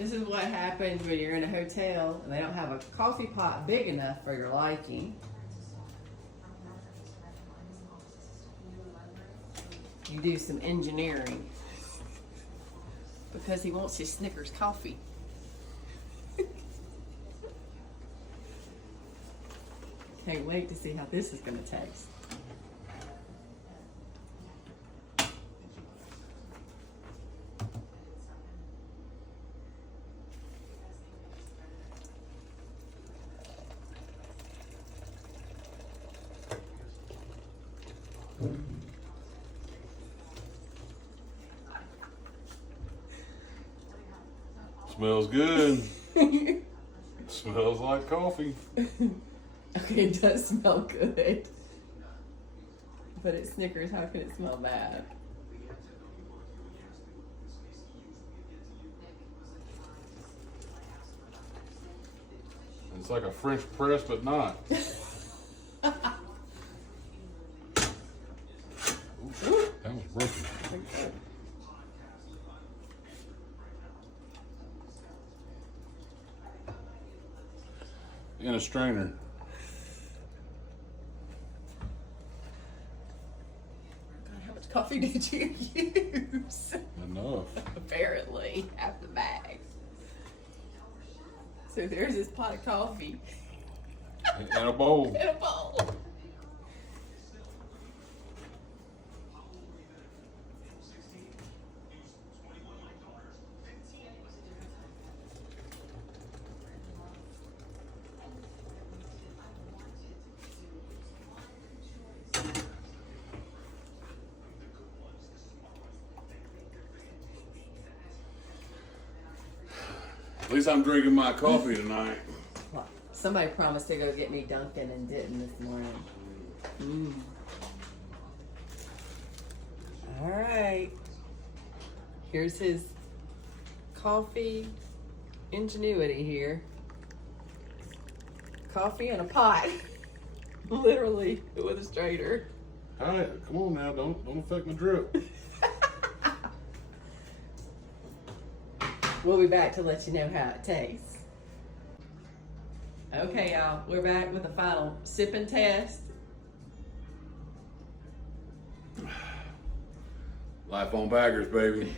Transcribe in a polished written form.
This is what happens when you're in a hotel and they don't have a coffee pot big enough for your liking. You do some engineering. Because he wants his Snickers coffee. Can't wait to see how this is going to taste. Smells good. Smells like coffee. Okay, it does smell good. But it's Snickers, how can it smell bad? It's like a French press, but not. Ooh, that was broken. In a strainer. God, how much coffee did you use? Enough. Apparently, half the bag. So there's this pot of coffee In a bowl. in a bowl. At least I'm drinking my coffee tonight. Well, somebody promised to go get me Dunkin' and didn't this morning. All right. Here's his coffee ingenuity here. Coffee in a pot. Literally with a strainer. All right, come on now, don't affect my drip. We'll be back to let you know how it tastes. Okay, y'all, we're back with the final sip and test. Life on baggers, baby.